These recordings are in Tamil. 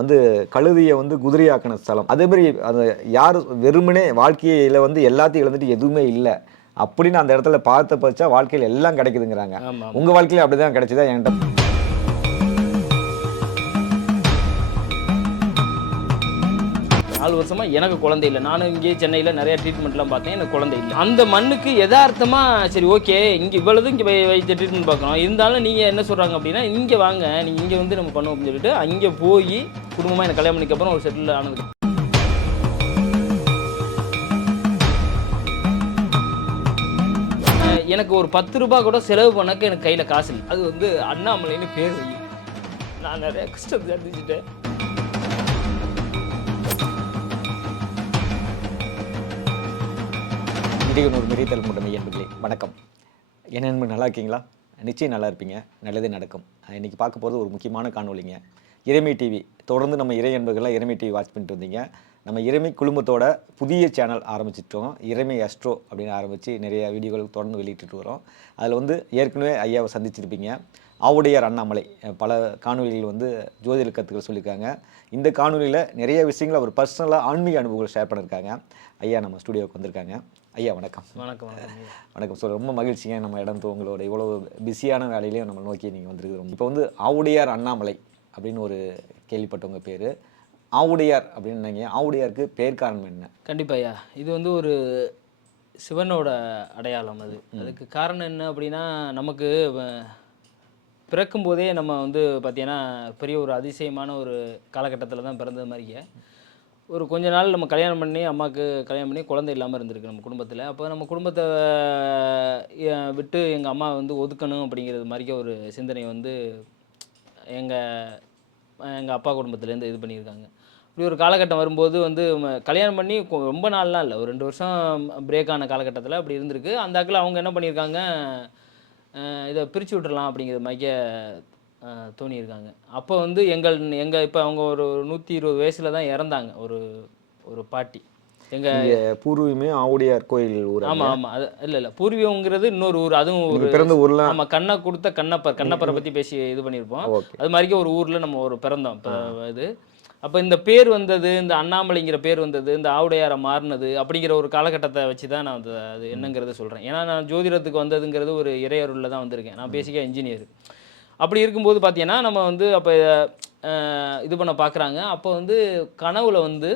வந்து கழுதியை வந்து குதிரையாக்கின ஸ்தலம். அதே மாதிரி அந்த யார் வெறுமனே வாழ்க்கையில வந்து எல்லாத்தையும் இழந்துட்டு எதுவுமே இல்லை. அப்படின்னு அந்த இடத்துல பார்த்து பச்சா வாழ்க்கையில் எல்லாம் கிடைக்குதுங்கிறாங்க. ஆமா உங்க வாழ்க்கையில அப்படிதான் கிடைச்சதா என்கிட்ட? நாலு வருஷமா எனக்கு குழந்தை இல்லை. நானும் இங்கே சென்னையில் நிறைய ட்ரீட்மெண்ட்லாம் பார்த்தேன். எனக்கு குழந்தை இல்லை. அந்த மண்ணுக்கு யதார்த்தமா சரி ஓகே இங்கே இவ்வளவு இங்கே வைத்த ட்ரீட்மெண்ட் பார்க்குறோம் இருந்தாலும் நீங்கள் என்ன சொல்கிறாங்க அப்படின்னா இங்கே வாங்க நீங்கள் இங்கே வந்து நம்ம பண்ணுவோம் அப்படின்னு சொல்லிட்டு அங்கே போய் குடும்பமாக எனக்கு கல்யாணம் பண்ணிக்கப்புறம் ஒரு செட்டில் ஆனதுக்கு எனக்கு ஒரு பத்து ரூபா கூட செலவு பண்ணக்கு எனக்கு கையில் காசு இல்லை. அது வந்து அண்ணாமலைன்னு பேர். வை நான் நிறைய கஷ்டத்தை சந்திச்சுட்டேன் இடையனூர் மிரித்தல் முடமை என்பதிலே வணக்கம். என்ன நண்பர் நல்லா இருக்கீங்களா? நிச்சயம் நல்லா இருப்பீங்க. நல்லதே நடக்கும். இன்றைக்கி பார்க்க போகிறது ஒரு முக்கியமான காணொலிங்க இறைமை டிவி. தொடர்ந்து நம்ம இறை என்பர்கள்லாம் இறைமை டிவி வாட்ச் பண்ணிட்டு இருந்தீங்க நம்ம இறைமை குழுமத்தோட புதிய சேனல் ஆரம்பிச்சிட்டோம் இறைமை அஸ்ட்ரோ அப்படின்னு ஆரம்பித்து நிறைய வீடியோகள் தொடர்ந்து வெளியிட்டு வரோம். அதில் வந்து ஏற்கனவே ஐயாவை சந்திச்சிருப்பீங்க. ஆவுடையார் அண்ணாமலை பல காணொலிகள் வந்து ஜோதிட கருத்துக்கள் சொல்லியிருக்காங்க. இந்த காணொலியில் நிறைய விஷயங்களை அவர் பர்சனலாக ஆன்மீக அனுபவங்கள் ஷேர் பண்ணியிருக்காங்க ஐயா நம்ம ஸ்டுடியோவுக்கு வந்திருக்காங்க. ஐயா வணக்கம். வணக்கம் வணக்கம் சார் ரொம்ப மகிழ்ச்சிங்க. நம்ம இடம் உங்களோட இவ்வளோ பிஸியான வேலையிலையும் நம்ம நோக்கி நீங்கள் வந்திருக்கிறோம் இப்போ வந்து ஆவுடையார் அண்ணாமலை அப்படின்னு ஒரு கேள்விப்பட்டவங்க பேர். ஆவுடையார் அப்படின்னு நினைங்க. ஆவுடையாருக்கு பேர் காரணம் என்ன? கண்டிப்பா ஐயா. இது வந்து ஒரு சிவனோட அடையாளம் அது. அதுக்கு காரணம் என்ன அப்படின்னா நமக்கு வ- பிறக்கும் போதே நம்ம வந்து பார்த்தீங்கன்னா பெரிய ஒரு அதிசயமான ஒரு காலகட்டத்தில் தான் பிறந்த மாதிரியே ஒரு கொஞ்ச நாள் நம்ம கல்யாணம் பண்ணி அம்மாவுக்கு கல்யாணம் பண்ணி குழந்தை இல்லாமல் இருந்திருக்கு நம்ம குடும்பத்தில். அப்போ நம்ம குடும்பத்தை விட்டு எங்கள் அம்மா வந்து ஒதுக்கணும் அப்படிங்கிறது மாதிரிக்க ஒரு சிந்தனை வந்து எங்கள் எங்கள் அப்பா குடும்பத்துலேருந்து இது பண்ணியிருக்காங்க. இப்படி ஒரு காலகட்டம் வரும்போது வந்து கல்யாணம் பண்ணி ரொம்ப நாள்லாம் இல்லை. ஒரு ரெண்டு வருஷம் பிரேக் ஆன காலகட்டத்தில் அப்படி இருந்திருக்கு. அந்த அக்கில் அவங்க என்ன பண்ணியிருக்காங்க இதை பிரித்து விட்டுறலாம் அப்படிங்கிற மாதிரிக்க தோணியிருக்காங்க. அப்போ வந்து எங்கள் எங்கள் இப்போ அவங்க ஒரு நூற்றி இருபது வயசில் தான் இறந்தாங்க. ஒரு ஒரு பாட்டி. எங்கள் பூர்வீகமே ஆவுடையார் கோயில் ஊர் ஆமாம் ஆமாம் அது இல்லை இல்லை. பூர்வீகங்கிறது இன்னொரு ஊர். அதுவும் ஒரு பிறந்த ஊர்லாம் ஆமாம் கண்ணை கொடுத்த கண்ணப்பர் கண்ணப்பரை பற்றி பேசி இது பண்ணியிருப்போம். அது மாதிரிக்கே ஒரு ஊரில் நம்ம ஒரு பிறந்தோம். இப்போ இது. அப்போ இந்த பேர் வந்தது இந்த அண்ணாமலைங்கிற பேர் வந்தது இந்த ஆவுடையாரை மாறினது அப்படிங்கிற ஒரு காலகட்டத்தை வச்சு தான் நான் அது என்னங்கிறத சொல்கிறேன் ஏன்னா நான் ஜோதிடத்துக்கு வந்ததுங்கிறது ஒரு இறையருளில் தான் வந்திருக்கேன். நான் பேசிக்காக இன்ஜினியர் அப்படி இருக்கும்போது பார்த்தீங்கன்னா நம்ம வந்து அப்போ இது பண்ண பார்க்குறாங்க அப்போ வந்து கனவுல வந்து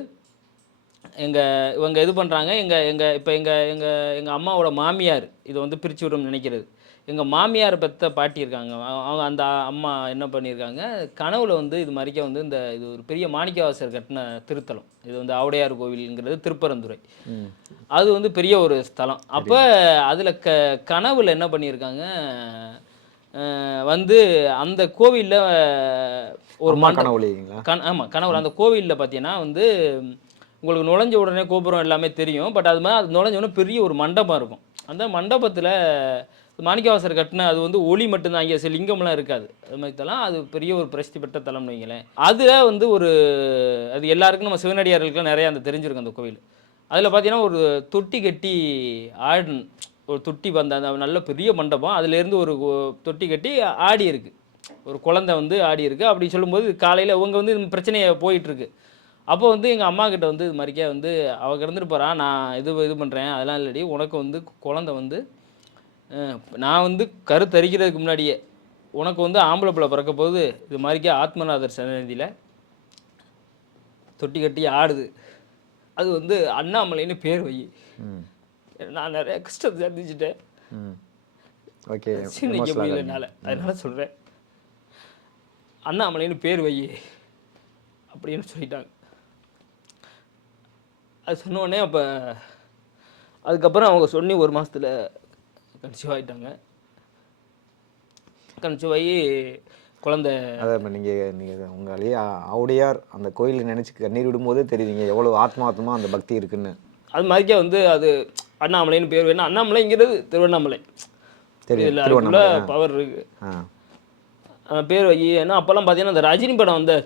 எங்கள் இவங்க இது பண்ணுறாங்க எங்கள் எங்கள் இப்போ எங்கள் எங்கள் எங்கள் அம்மாவோட மாமியார் இதை வந்து பிரித்து விடணும்னு நினைக்கிறது. எங்கள் மாமியார் பெத்த பாட்டி இருக்காங்க. அவ- அவங்க அந்த அம்மா என்ன பண்ணியிருக்காங்க கனவுல வந்து இது மாதிரிக்க வந்து இந்த இது ஒரு பெரிய மாணிக்கவாசர் கட்டின திருத்தலம். இது வந்து ஆவுடையார் கோவில்ங்கிறது திருப்பரந்துரை அது வந்து பெரிய ஒரு ஸ்தலம். அப்போ அதில் க கனவுல என்ன பண்ணியிருக்காங்க வந்து அந்த கோவிலில் ஒரு அம்மா மண்ட கனவு இல்லைங்களா? கண் ஆமாம் கனவுல அந்த கோவிலில் பார்த்தீங்கன்னா வந்து உங்களுக்கு நுழைஞ்ச உடனே கோபுரம் எல்லாமே தெரியும் பட் அது மாதிரி அது நுழைஞ்ச உடனே பெரிய ஒரு மண்டபம் இருக்கும். அந்த மண்டபத்தில் மாணிக்கவாசர் கட்டின அது வந்து ஒளி மட்டும்தான் அங்கே சில லிங்கம்லாம் இருக்காது. அது மாதிரி தலம் அது பெரிய ஒரு பிரசித்தி பெற்ற தலம்னு வைங்களேன். அதில் வந்து ஒரு அது எல்லாருக்கும் நம்ம சிவனடியார்களுக்குலாம் நிறையா அந்த தெரிஞ்சிருக்கும் அந்த கோவில். அதில் பார்த்தீங்கன்னா ஒரு தொட்டி கட்டி ஆடன் ஒரு தொட்டி வந்த அந்த நல்ல பெரிய மண்டபம். அதுலேருந்து ஒரு தொட்டி கட்டி ஆடி இருக்குது ஒரு குழந்தை வந்து ஆடி இருக்குது அப்படி சொல்லும்போது காலையில் அவங்க வந்து பிரச்சனையை போயிட்டுருக்கு அப்போ வந்து எங்கள் அம்மா கிட்ட வந்து இது மாதிரிக்கே வந்து அவ இருந்துட்டு போகிறா நான் இது இது பண்ணுறேன் அதெல்லாம் இல்லடி உனக்கு வந்து குழந்தை வந்து நான் வந்து கருத்தரிக்கிறதுக்கு முன்னாடியே உனக்கு வந்து ஆம்பளை பிள்ளை பிறக்க போது இது மாதிரிக்கே ஆத்மநாதர் சன்னதியில் தொட்டி கட்டி ஆடுது. அது வந்து அண்ணாமலைன்னு பேர் வை. நான் நிறைய கஷ்டத்தை சந்திச்சுட்டேன். ஓகே சீனிக்க முடியல என்னால் அதனால சொல்கிறேன் அண்ணாமலைன்னு பேர் வை அப்படின்னு சொல்லிட்டாங்க. அது சொன்ன உடனே அப்போ அதுக்கப்புறம் அவங்க சொல்லி ஒரு மாதத்தில் கன்சீவ் ஆகிட்டாங்க கன்சீவ் ஆகி குழந்தை அதை இப்போ நீங்கள் நீங்கள் உங்களாலேயே ஆவுடையார் அந்த கோயிலை நினச்சி கண்ணீர் விடும்போதே தெரியுதுங்க எவ்வளோ ஆத்மார்த்தமா அந்த பக்தி இருக்குன்னு. அது மாதிரிக்கே வந்து அது அண்ணாமலைன்னு பேர் வேணும். அண்ணாமலைங்கிறது திருவண்ணாமலை. அதுக்குள்ள திருவண்ணாமலை பவர் இருக்குது பேர் வை ஏன்னா அப்போல்லாம் பார்த்தீங்கன்னா அந்த ரஜினி படம் வந்த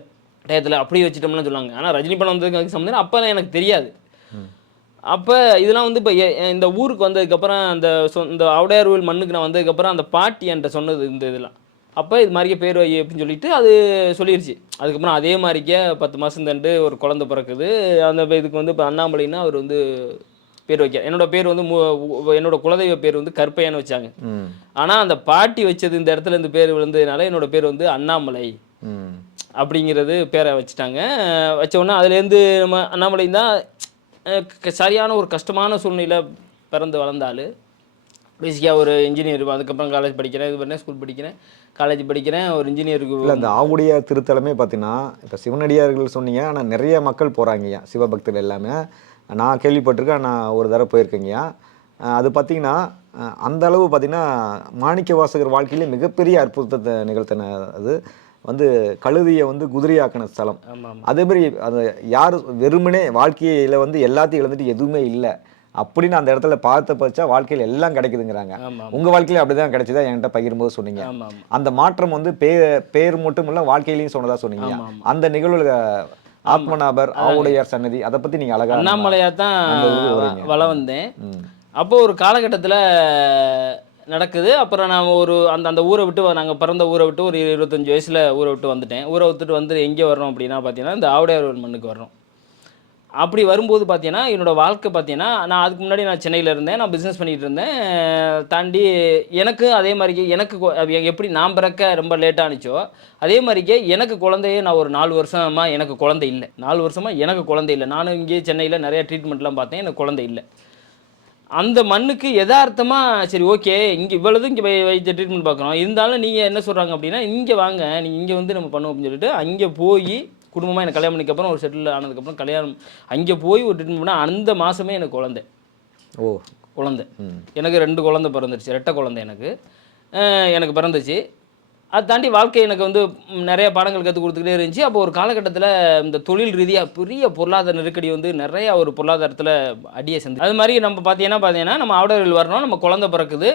டயத்தில் அப்படியே வச்சுட்டோம்னு சொல்லுவாங்க. ஆனால் ரஜினி படம் வந்ததுக்கு சம்மந்தம் அப்போல்லாம் எனக்கு தெரியாது. அப்போ இதெல்லாம் வந்து இப்போ இந்த ஊருக்கு வந்ததுக்கப்புறம் அந்த சொ இந்த ஆவுடையார் கோவில் மண்ணுக்கு நான் வந்ததுக்கப்புறம் அந்த பாட்டி என்கிட்ட சொன்னது இந்த இதெல்லாம். அப்போ இது மாதிரிக்கே பேர் வை அப்படின்னு சொல்லிட்டு அது சொல்லிருச்சு. அதுக்கப்புறம் அதே மாதிரிக்கே பத்து மாதம் தண்டு ஒரு குழந்தை பிறக்குது. அந்த இதுக்கு வந்து இப்போ அண்ணாமலைன்னா அவர் வந்து பேர் வைக்க என்னோட பேர் வந்து என்னோட குலதெய்வ பேர் வந்து கற்பையான்னு வச்சாங்க. ஆனால் அந்த பாட்டி வச்சது இந்த இடத்துல இந்த பேர் விழுந்ததுனால என்னோட பேர் வந்து அண்ணாமலை. அப்படிங்கிறது பேரை வச்சுட்டாங்க. வச்ச உடனே அதுலேருந்து நம்ம அண்ணாமலை தான் சரியான ஒரு கஷ்டமான சூழ்நிலை பிறந்து வளர்ந்தாலும் பேசிக்காக ஒரு இன்ஜினியர் அதுக்கப்புறம் காலேஜ் படிக்கிறேன் இது பண்ணேன் ஸ்கூல் படிக்கிறேன் காலேஜ் படிக்கிறேன் ஒரு இன்ஜினியருக்கு இல்லை அந்த ஆவுடைய திருத்தலமே பார்த்தீங்கன்னா இப்போ சிவனடியார்கள் சொன்னீங்க ஆனால் நிறைய மக்கள் போகிறாங்கய்யா சிவபக்தர்கள் எல்லாமே. நான் கேள்விப்பட்டிருக்கேன் நான் ஒரு தடவை போயிருக்கேங்கய்யா. அது பார்த்தீங்கன்னா அந்த அளவு பார்த்தீங்கன்னா மாணிக்க வாசகர் வாழ்க்கையிலே மிகப்பெரிய அற்புதத்தை நிகழ்த்தின அது. வந்து கழுதியை வந்து குதிரையாக்கின ஸ்தலம். அதே மாதிரி அது யார் வெறுமனே வாழ்க்கையில வந்து எல்லாத்தையும் இழந்துட்டு எதுவுமே இல்லை. அப்படின்னு அந்த இடத்துல பார்த்த பச்சா வாழ்க்கையில் எல்லாம் கிடைக்குதுங்கிறாங்க. ஆமாம் உங்க வாழ்க்கையில அப்படிதான் கிடைச்சதா? என்கிட்ட பகிரும்போது சொன்னீங்க. அந்த மாற்றம் வந்து பே பேர் மட்டும் இல்ல வாழ்க்கையிலையும் சொன்னதா சொன்னீங்க. அந்த நிகழ்வுல ஆத்மநாபர் ஆவுடையார் சன்னதி அதை பத்தி நீங்க அழகா அண்ணாமலையாக தான். வள வந்தேன். அப்போ ஒரு காலகட்டத்தில் நடக்குது. அப்புறம் நான் ஒரு அந்த அந்த ஊரை விட்டு நாங்கள் பிறந்த ஊரை விட்டு ஒரு இருபத்தஞ்சி வயசில் ஊரை விட்டு வந்துட்டேன். ஊரை விட்டுட்டு வந்து எங்கே வரோம் அப்படின்னா பார்த்தீங்கன்னா இந்த ஆவுடையார் மண்ணுக்கு வரோம் அப்படி வரும்போது பார்த்தீங்கன்னா என்னோடய வாழ்க்கை பார்த்தீங்கன்னா நான் அதுக்கு முன்னாடி நான் சென்னையில் இருந்தேன். நான் பிஸ்னஸ் பண்ணிகிட்டு இருந்தேன். தாண்டி எனக்கு அதே மாதிரிக்கே எனக்கு எப்படி நான் பிறக்க ரொம்ப லேட்டாக ஆனிச்சோ அதே மாதிரிக்கே எனக்கு குழந்தையே நான் ஒரு நாலு வருஷமாக எனக்கு குழந்தை இல்லை. நாலு வருஷமாக எனக்கு குழந்தை இல்லை. நானும் இங்கேயே சென்னையில் நிறைய ட்ரீட்மெண்ட்லாம் பார்த்தேன். எனக்கு குழந்தை இல்லை. அந்த மண்ணுக்கு யதார்த்தமாக சரி ஓகே இங்கே இவ்வளவு இங்கே வைத்த ட்ரீட்மெண்ட் பார்க்குறோம். இருந்தாலும் நீங்கள் என்ன சொல்கிறாங்க அப்படின்னா இங்கே வாங்க நீங்கள் இங்கே வந்து நம்ம பண்ணுவோம் அப்படின்னு சொல்லிட்டு அங்கே போய் குடும்பமாக எனக்கு கல்யாணம் பண்ணிக்கப்புறம் ஒரு செட்டில் ஆனதுக்கப்புறம் கல்யாணம் அங்கே போய் ஒரு ட்ரீட்மெண்ட் பண்ணால் அந்த மாதமே எனக்கு குழந்தை. ஓ. குழந்தை. எனக்கு ரெண்டு குழந்தை பிறந்துருச்சு ரெட்டை குழந்தை எனக்கு. எனக்கு பிறந்துச்சு. அதை தாண்டி வாழ்க்கை எனக்கு வந்து நிறைய பாடங்கள் கற்றுக் கொடுத்துக்கிட்டே இருந்துச்சு. அப்போ ஒரு காலகட்டத்தில் இந்த தொழில் ரீதியாக பெரிய பொருளாதார நெருக்கடி வந்து நிறைய ஒரு பொருளாதாரத்தில் அடியை சந்தி அது மாதிரி நம்ம பார்த்தீங்கன்னா பார்த்தீங்கன்னா நம்ம ஆவடர்கள் வரணும் நம்ம குழந்தை பிறக்குது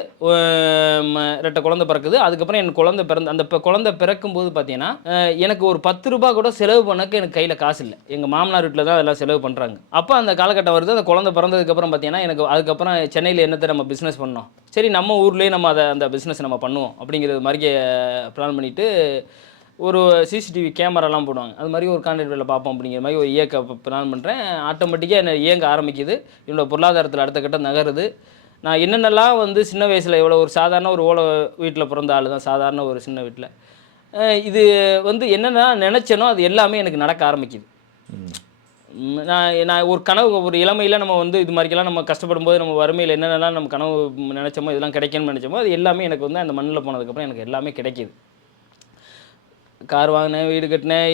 ரெட்டை குழந்தை பிறக்குது. அதுக்கப்புறம் என் குழந்தை பிறந்த அந்த குழந்த பிறக்கும் பிறக்கும்போது பார்த்தீங்கன்னா எனக்கு ஒரு பத்து ரூபா கூட செலவு பண்ணக்கு எனக்கு கையில் காசு இல்லை. எங்கள் மாமனார் வீட்டில் தான் அதெல்லாம் செலவு பண்ணுறாங்க அப்போ அந்த காலகட்டம் வருது. அந்த குழந்தை பிறந்ததுக்கப்புறம் பார்த்தீங்கன்னா எனக்கு அதுக்கப்புறம் சென்னையில் என்னத்தை நம்ம பிஸ்னஸ் பண்ணோம் சரி நம்ம ஊர்லேயே நம்ம அதை அந்த பிஸ்னஸ் நம்ம பண்ணுவோம் அப்படிங்கிறது மாதிரி பிளான் பண்ணிவிட்டு ஒரு சிசிடிவி கேமராலாம் போடுவாங்க. அது மாதிரி ஒரு கான்ட்ராக்ட் வேலை பார்ப்போம் அப்படிங்கிற மாதிரி ஒரு இயக்க பிளான் பண்ணுறேன் ஆட்டோமேட்டிக்காக என்ன இயங்க ஆரம்பிக்குது. என்னோடய பொருளாதாரத்தில் அடுத்த கட்டம் நகருது. நான் என்னென்னலாம் வந்து சின்ன வயசில் எவ்வளோ ஒரு சாதாரண ஒரு ஓலை வீட்டில் பிறந்த ஆள் தான் சாதாரண ஒரு சின்ன வீட்டில் இது வந்து என்னென்ன நினச்சேனோ அது எல்லாமே எனக்கு நடக்க ஆரம்பிக்குது. நான் நான் ஒரு கனவு ஒரு இளமையில் நம்ம வந்து இது மாதிரிக்கெல்லாம் நம்ம கஷ்டப்படும் போது நம்ம வறுமையில் என்னென்னலாம் நம்ம கனவு நினச்சோமோ இதெல்லாம் கிடைக்கணும்னு நினச்சோமோ அது எல்லாமே எனக்கு வந்து அந்த மண்ணில் போனதுக்கப்புறம் எனக்கு எல்லாமே கிடைக்கிது. கார் வாங்கினேன் வீடு கட்டினேன்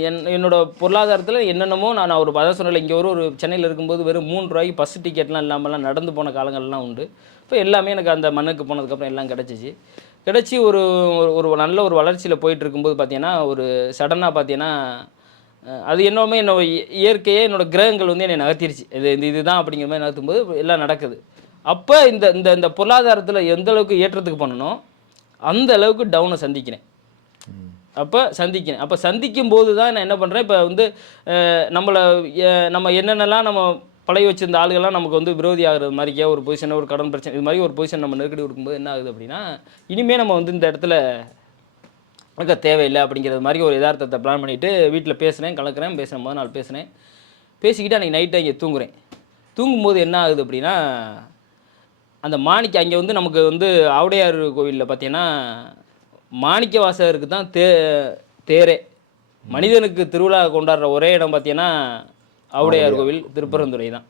என் என்னோட பொருளாதாரத்தில் என்னென்னமோ நான் ஒரு பத சொன்னல இங்கே ஒரு ஒரு சென்னையில் இருக்கும்போது வெறும் மூணு ரூபாய்க்கு பஸ் டிக்கெட்லாம் இல்லாமலாம் நடந்து போன காலங்கள்லாம் உண்டு. இப்போ எல்லாமே எனக்கு அந்த மண்ணுக்கு போனதுக்கப்புறம் எல்லாம் கிடச்சிச்சு. கிடச்சி ஒரு ஒரு- ஒரு நல்ல ஒரு வளர்ச்சியில் போயிட்டு இருக்கும்போது பார்த்தீங்கன்னா ஒரு சடனாக பார்த்தீங்கன்னா அது என்னமே என்னோட இயற்கையே என்னோட கிரகங்கள் வந்து என்னை நகர்த்திருச்சு. இது இது இதுதான் அப்படிங்கிற மாதிரி நகர்த்தும்போது எல்லாம் நடக்குது. அப்போ இந்த இந்த இந்த பொருளாதாரத்தில் எந்த அளவுக்கு ஏற்றத்துக்கு பண்ணணும் அந்த அளவுக்கு டவுனை சந்திக்கிறேன். அப்போ சந்திக்கிறேன். அப்போ சந்திக்கும் போது தான் நான் என்ன பண்ணுறேன் இப்போ வந்து நம்மளை நம்ம என்னென்னலாம் நம்ம பழைய வச்சிருந்த ஆளுகள்லாம் நமக்கு வந்து விரோதி ஆகுறது மாதிரிக்கே ஒரு பொசிஷனை ஒரு கடன் பிரச்சனை இது மாதிரி ஒரு பொசிஷன் நம்ம நெருக்கடி கொடுக்கும்போது என்ன ஆகுது அப்படின்னா இனிமேல் நம்ம வந்து இந்த இடத்துல இருக்க தேவையில்லை அப்படிங்கிறது மாதிரி ஒரு யதார்த்தத்தை பிளான் பண்ணிவிட்டு வீட்டில் பேசுகிறேன் கலக்கிறேன் பேசுகிறேன் முதல் நாள் பேசுகிறேன் பேசிக்கிட்டு அன்றைக்கி நைட்டு இங்கே தூங்குறேன். தூங்கும்போது என்ன ஆகுது அப்படின்னா அந்த மாணிக்க அங்கே வந்து நமக்கு வந்து ஆவுடையார் கோவிலில் பார்த்தீங்கன்னா மாணிக்க வாசகருக்கு தான் தே தேரே. மனிதனுக்கு திருவிழா கொண்டாடுற ஒரே இடம் பார்த்தீங்கன்னா ஆவுடையார் கோவில் திருப்பரந்துரை தான்.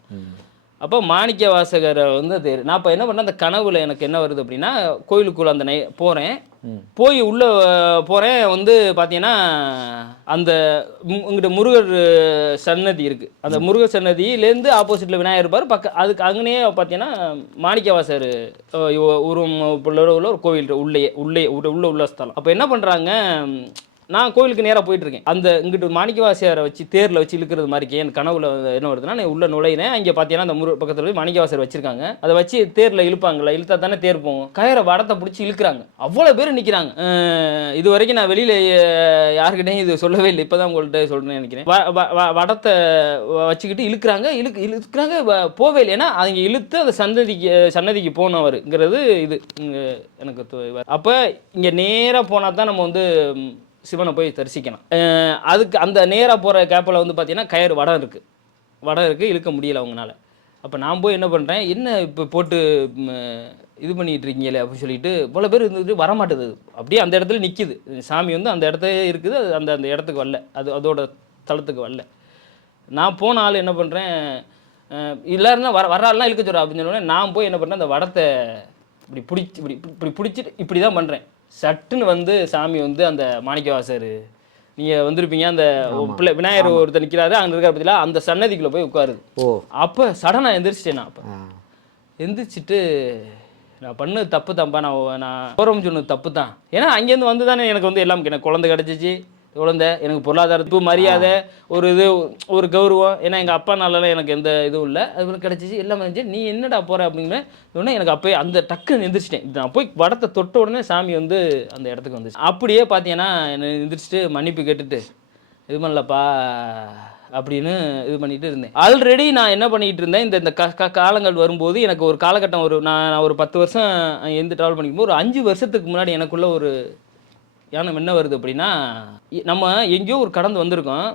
அப்போ மாணிக்க வாசகரை வந்து தேர் நான் இப்போ என்ன பண்ணேன் அந்த கனவுல எனக்கு என்ன வருது அப்படின்னா கோயிலுக்குள்ள அந்த நை போகிறேன் போய் உள்ளே போகிறேன் வந்து பார்த்தீங்கன்னா அந்த இங்கிட்ட முருகர் சன்னதி இருக்குது அந்த முருகர் சன்னதியிலேருந்து ஆப்போசிட்டில் விநாயகர் இருப்பார் பக்க அதுக்கு அங்கனே பார்த்தீங்கன்னா மாணிக்கவாசர் உருவம் உள்ள உள்ள ஒரு கோவில் உள்ளே உள்ள உள்ள உள்ள ஸ்தலம் அப்போ என்ன பண்ணுறாங்க நான் கோயிலுக்கு நேராக போயிட்டுருக்கேன். அந்த இங்கிட்டு மாணிக்கவாசியாரை வச்சு தேரில் வச்சு இழுக்கிறது மாதிரி என் கனவுல என்ன வருதுன்னா நான் உள்ளே நுழையினேன் அங்கே பார்த்தீங்கன்னா அந்த முரு பக்கத்தில் போய் மாணிக்கவாசர் வச்சிருக்காங்க. அதை வச்சு தேரில் இழுப்பாங்கல்ல இழுத்தா தானே தேர் போகும். கயிறை வடத்தை பிடிச்சி இழுக்கிறாங்க. அவ்வளோ பேர் நிற்கிறாங்க இது வரைக்கும் நான் வெளியில் யாருக்கிட்டையும் இது சொல்லவே இல்லை. இப்போ தான் உங்கள்கிட்ட சொல்கிறேன்னு நினைக்கிறேன். வ- வ- வ- வடத்தை வச்சுக்கிட்டு இழுக்கிறாங்க. இழுக்கு இழுக்கிறாங்க வ- போவே இல்லை. ஏன்னா அவங்க இழுத்து அந்த சந்ததிக்கு சன்னதிக்கு போனவருங்கிறது இது. இங்க எனக்கு அப்போ இங்கே நேராக போனால் தான் நம்ம வந்து சிவனை போய் தரிசிக்கலாம் அதுக்கு அந்த நேராக போகிற கேப்பில் வந்து பார்த்தீங்கன்னா கயிறு வடம் இருக்குது வடம் இருக்குது இழுக்க முடியல அவங்கனால. அப்போ நான் போய் என்ன பண்ணுறேன் என்ன இப்போ போட்டு இது பண்ணிகிட்டு இருக்கீங்களே அப்படின்னு சொல்லிட்டு பல பேர் இருந்துட்டு வரமாட்டேது அப்படியே அந்த இடத்துல நிற்கிது சாமி வந்து அந்த இடத்துல இருக்குது அது அந்த அந்த இடத்துக்கு வரல. அது அதோட தளத்துக்கு வரல. நான் போன ஆள் என்ன பண்ணுறேன் எல்லாருன்னா வர வர ஆள்லாம் இழுக்க சொல்கிறேன் அப்படின்னு சொன்னோடனே நான் போய் என்ன பண்ணுறேன் அந்த வடத்தை இப்படி பிடிச்சி இப்படி இப்படி பிடிச்சிட்டு இப்படி தான் பண்ணுறேன் சட்டுன்னு வந்து சாமி வந்து அந்த மாணிக்கவாசர். நீங்கள் வந்திருப்பீங்க அந்த பிள்ளை விநாயகர் ஒருத்தர் நிற்கிறாரு அங்கே இருக்கிற பற்றிலாம் அந்த சன்னதிக்குள்ளே போய் உட்காருது. ஓ. அப்போ சடனாக எந்திரிச்சிட்டேன் அப்போ. எந்திரிச்சிட்டு நான் பண்ணது தப்பு தான்ப்பா நான் நான் போகிறோம்னு சொன்னது தப்பு தான் ஏன்னா அங்கேருந்து வந்து தானே எனக்கு வந்து எல்லாம் எனக்கு குழந்தை கிடச்சிச்சு. குழந்தை எனக்கு பொருளாதாரத்துக்கு மரியாதை ஒரு இது ஒரு கௌரவம். ஏன்னா எங்கள் அப்பா நாளெல்லாம் எனக்கு எந்த இதுவும் இல்லை. அது மாதிரி கிடச்சிச்சு. எல்லாமே இருந்துச்சு. நீ என்னடா போகிற அப்படிங்கிற உடனே எனக்கு அப்போயே அந்த டக்குன்னு எந்திரிச்சிட்டேன். நான் போய் வடத்தை தொட்ட உடனே சாமி வந்து அந்த இடத்துக்கு வந்துச்சு. அப்படியே பார்த்தீங்கன்னா என்னை எந்திரிச்சிட்டு மன்னிப்பு கேட்டுட்டு இது பண்ணலப்பா அப்படின்னு இது பண்ணிட்டு இருந்தேன். ஆல்ரெடி நான் என்ன பண்ணிட்டு இருந்தேன்? இந்த இந்த க- க- காலங்கள் வரும்போது எனக்கு ஒரு காலகட்டம் ஒரு நான் நான் ஒரு பத்து வருஷம் எந்த ட்ராவல் பண்ணிக்கும்போது ஒரு அஞ்சு வருஷத்துக்கு முன்னாடி எனக்குள்ள ஒரு யானம் என்ன வருது அப்படின்னா நம்ம எங்கேயோ ஒரு கடந்து வந்திருக்கோம்.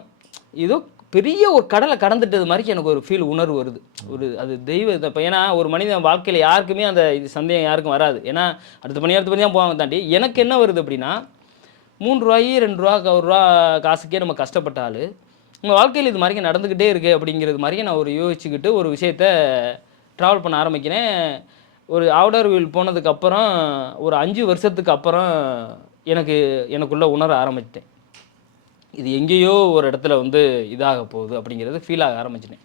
ஏதோ பெரிய ஒரு கடலை கடந்துட்டது மாதிரி எனக்கு ஒரு ஃபீல் உணர்வு வருது. ஒரு அது தெய்வ இப்போ ஏன்னா ஒரு மனிதன் வாழ்க்கையில் யாருக்குமே அந்த இது சந்தேகம் யாருக்கும் வராது. ஏன்னா அடுத்த மணி அடுத்த மணி தான் போவாங்க தாண்டி. எனக்கு என்ன வருது அப்படின்னா மூணு ரூபாயி ரெண்டு ரூபா ஒரு ரூபா காசுக்கே நம்ம கஷ்டப்பட்டாலும் உங்கள் வாழ்க்கையில் இது மாதிரி நடந்துக்கிட்டே இருக்குது அப்படிங்கிறது மாதிரி நான் ஒரு யோசிச்சுக்கிட்டு ஒரு விஷயத்த ட்ராவல் பண்ண ஆரம்பிக்கிறேன். ஒரு ஆவுடர் வீல் போனதுக்கப்புறம் ஒரு அஞ்சு வருஷத்துக்கு அப்புறம் எனக்கு எனக்குள்ளே உணர ஆரம்பிச்சிட்டேன். இது எங்கேயோ ஒரு இடத்துல வந்து இதாக போகுது அப்படிங்கிறது ஃபீல் ஆக ஆரம்பிச்சிட்டேன்.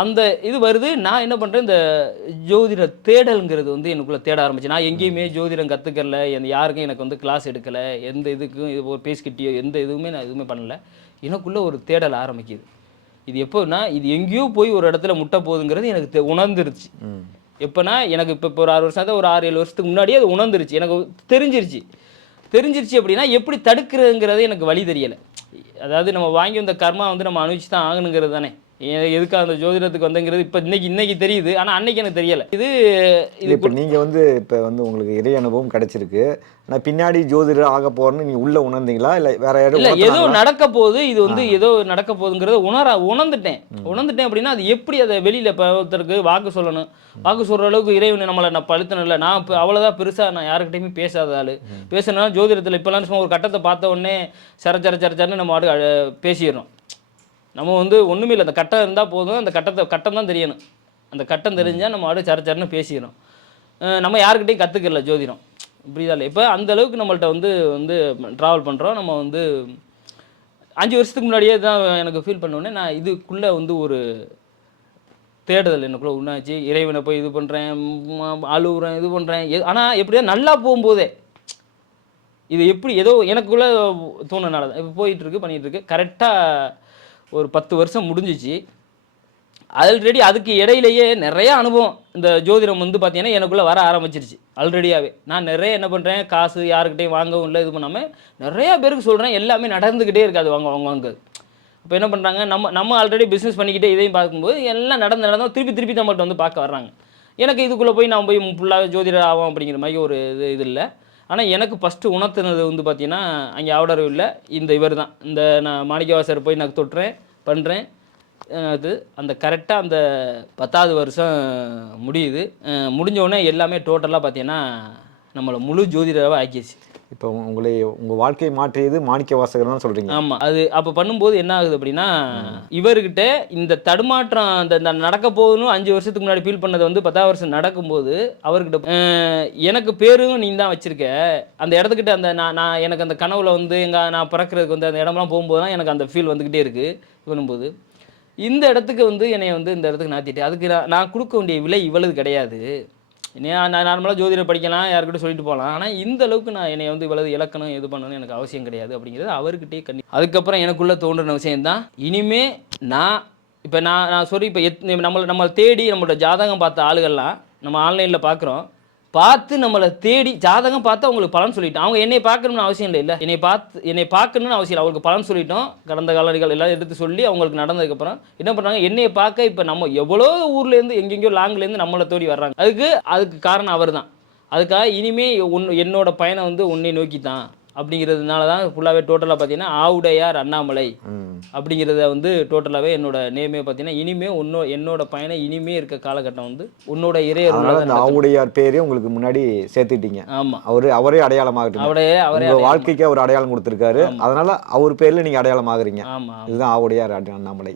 அந்த இது வருது. நான் என்ன பண்ணுறேன் இந்த ஜோதிட தேடல்ங்கிறது வந்து எனக்குள்ளே தேட ஆரம்பிச்சு நான் எங்கேயுமே ஜோதிடம் கற்றுக்கல எந்த யாருக்கும் எனக்கு வந்து கிளாஸ் எடுக்கலை எந்த இதுக்கும் இது ஒரு பேசிக்கிட்டியோ எந்த இதுவுமே நான் எதுவுமே பண்ணல. எனக்குள்ளே ஒரு தேடல் ஆரம்பிக்குது. இது எப்போன்னா இது எங்கேயோ போய் ஒரு இடத்துல முட்டை போகுதுங்கிறது எனக்கு உணர்ந்துருச்சு. எப்போனா எனக்கு இப்போ இப்போ ஒரு ஆறு வருஷம் தான் ஒரு ஆறு ஏழு வருஷத்துக்கு முன்னாடியே அது உணர்ந்துருச்சு. எனக்கு தெரிஞ்சிருச்சு. தெரிஞ்சிருச்சு அப்படின்னா எப்படி தடுக்கிறதுங்கிறது எனக்கு வழி தெரியலை. அதாவது நம்ம வாங்கி வந்த கர்மா வந்து நம்ம அனுபவிச்சு தான் ஆகணுங்கிறது தானே. எதுக்காக அந்த ஜோதிடத்துக்கு வந்தங்கிறது இப்போ இன்னைக்கு இன்னைக்கு தெரியுது. ஆனால் அன்னைக்கு எனக்கு தெரியலை. இது இது இப்போ நீங்கள் வந்து இப்போ வந்து உங்களுக்கு இறை அனுபவம் கிடைச்சிருக்கு. ஆனால் பின்னாடி ஜோதிடர் ஆக போறேன்னு நீங்கள் உள்ள உணர்ந்தீங்களா? இல்லை வேற இல்ல ஏதோ? நடக்க போகுது. இது வந்து ஏதோ நடக்க போகுதுங்கிறத உணர உணர்ந்துட்டேன். உணர்ந்துட்டேன் அப்படின்னா அது எப்படி அதை வெளியில இப்போ ஒருத்தருக்கு வாக்கு சொல்லணும்? வாக்கு சொல்ற அளவுக்கு இறைவன் நம்மளை நான் பழுத்தணும் இல்லை நான் இப்போ அவ்வளோதான் பெருசா நான் யாருக்கிட்டையுமே பேசாத ஆளு. பேசணும்னா ஜோதிடத்தில் இப்போலாம் சும்மா ஒரு கட்டத்தை பார்த்த உடனே சர சர சர சரன்னு நம்ம அழ- பேசிடுறோம் நம்ம வந்து ஒன்றுமே இல்லை. அந்த கட்டம் இருந்தால் போதும். அந்த கட்டத்தை கட்டம் தான் தெரியணும். அந்த கட்டம் தெரிஞ்சால் நம்ம அப்படியே சர சரன்னு பேசிக்கிறோம் நம்ம யாருக்கிட்டையும் கற்றுக்கல ஜோதிடம். புரியுதா இல்லை இப்போ அந்தளவுக்கு நம்மள்ட்ட வந்து வந்து ட்ராவல் பண்ணுறோம் நம்ம வந்து அஞ்சு வருஷத்துக்கு முன்னாடியே தான் எனக்கு ஃபீல் பண்ணோடனே நான் இதுக்குள்ளே வந்து ஒரு தேடுதல் எனக்குள்ளே உண்ணாச்சு இறைவனை போய் இது பண்ணுறேன் அழுகுறேன் இது பண்ணுறேன் ஆனால் எப்படியா நல்லா போகும்போதே இது எப்படி ஏதோ எனக்குள்ளே தோணுனால தான் இப்போ போயிட்டுருக்கு பண்ணிகிட்ருக்கு கரெக்டாக ஒரு பத்து வருஷம் முடிஞ்சிச்சு. ஆல்ரெடி அதுக்கு இடையிலேயே நிறைய அனுபவம் இந்த ஜோதிடம் வந்து பார்த்தீங்கன்னா எனக்குள்ளே வர ஆரம்பிச்சிருச்சு. ஆல்ரெடியாகவே நான் நிறைய என்ன பண்ணுறேன் காசு யாருக்கிட்டையும் வாங்கவும் இல்லை இது பண்ணாமல் நிறைய பேருக்கு சொல்கிறேன் எல்லாமே நடந்துக்கிட்டே இருக்காது வாங்க வாங்க வாங்க இப்போ என்ன பண்ணுறாங்க நம்ம நம்ம ஆல்ரெடி பிஸ்னஸ் பண்ணிக்கிட்டே இதையும் பார்க்கும்போது எல்லாம் நடந்து நடந்தோம் திருப்பி திருப்பி நம்மகிட்ட வந்து பார்க்க வர்றாங்க. எனக்கு இதுக்குள்ளே போய் நான் போய் ஃபுல்லாக ஜோதிடர் ஆகும் அப்படிங்கிற மாதிரி ஒரு இது இது இல்லை. ஆனால் எனக்கு ஃபஸ்ட்டு உணர்த்தினது வந்து பார்த்தீங்கன்னா அங்கே ஆர்டர் இல்லை. இந்த இவர் தான் இந்த நான் மாணிக்கவாசர் போய் நான் தொட்டுறேன் பண்ணுறேன் அது அந்த கரெக்டாக அந்த பத்தாவது வருஷம் முடியுது. அஹ் எல்லாமே டோட்டலாக பார்த்தீங்கன்னா நம்மளை முழு ஜோதிடராக ஆக்கிடுச்சு இப்போ உங்களை உங்கள் வாழ்க்கையை மாற்றியது மாணிக்க வாசகர் தான் சொல்கிறீங்க ஆமாம் அது அப்போ பண்ணும்போது என்ன ஆகுது அப்படின்னா இவர்கிட்ட இந்த தடுமாற்றம் அந்த இந்த நடக்க போகுதுன்னு அஞ்சு வருஷத்துக்கு முன்னாடி ஃபீல் பண்ணது வந்து பத்தாவது வருஷம் நடக்கும்போது அவர்கிட்ட எனக்கு பேரும் நீ தான் வச்சிருக்க. அந்த இடத்துக்கிட்ட அந்த நான் நான் எனக்கு அந்த கனவுல வந்து எங்க நான் பிறக்கிறதுக்கு வந்து அந்த இடம்லாம் போகும்போது தான் எனக்கு அந்த ஃபீல் வந்துக்கிட்டே இருக்குது பண்ணும்போது இந்த இடத்துக்கு வந்து என்னை வந்து இந்த இடத்துக்கு நாத்திட்டு அதுக்கு நான் நான் கொடுக்க வேண்டிய விலை இவ்வளவு கிடையாது. என்னையா நான் நார்மலாக ஜோதிடம் படிக்கலாம் யாருக்கிட்ட சொல்லிட்டு போகலாம். ஆனால் இந்த அளவுக்கு நான் என்னை வந்து இவ்வளவு இலக்கணம் இது பண்ணணும் எனக்கு அவசியம் கிடையாது அப்படிங்கிறது அவர்கிட்டயே கண்ணி அதுக்கப்புறம் எனக்குள்ளே தோன்றின விஷயம்தான். இனிமே நான் இப்போ நான் நான் சொல்லி இப்போ எத் நம்மளை நம்மளை தேடி நம்மளோட ஜாதகம் பார்த்த ஆளுகள்லாம் நம்ம ஆன்லைனில் பார்க்குறோம் பார்த்து நம்மளை தேடி ஜாதகம் பார்த்து அவங்களுக்கு பலன் சொல்லிட்டோம். அவங்க என்னை பார்க்கணும்னு அவசியம் இல்லை இல்லை. என்னை பார்த்து என்னை பார்க்கணும்னு அவசியம் இல்லை. அவங்களுக்கு பலன் சொல்லிட்டோம். கடந்த காலங்கள் எல்லாம் எடுத்து சொல்லி அவங்களுக்கு நடந்ததுக்கப்புறம் என்ன பண்ணுறாங்க என்னையை பார்க்க இப்போ நம்ம எவ்வளோ ஊர்லேருந்து எங்கெங்கேயோ லாங்லேருந்து நம்மளை தேடி வர்றாங்க. அதுக்கு அதுக்கு காரணம் அவர் தான் அதுக்காக இனிமே உன் என்னோட பயணம் வந்து உன்னை நோக்கி தான் அப்படிங்கிறதுனால தான் ஃபுல்லாகவே டோட்டலாக பார்த்தீங்கன்னா ஆவுடையார் அண்ணாமலை அப்படிங்கிறத வந்து டோட்டலாகவே என்னோட நேமே பார்த்தீங்கன்னா இனிமே உன்னோ என்னோட பயணம் இனிமே இருக்க காலகட்டம் வந்து உன்னோட இறையர் ஆவுடையார் பேரே உங்களுக்கு முன்னாடி சேர்த்துட்டீங்க. ஆமாம் அவரு அவரே அடையாளமாகட்டும் அவரே அவரே வாழ்க்கைக்கு அவர் அடையாளம் கொடுத்திருக்காரு. அதனால அவர் பேர்ல நீங்க அடையாளம் ஆகுறீங்க. ஆமாம் இதுதான் ஆவுடையார் அண்ணாமலை.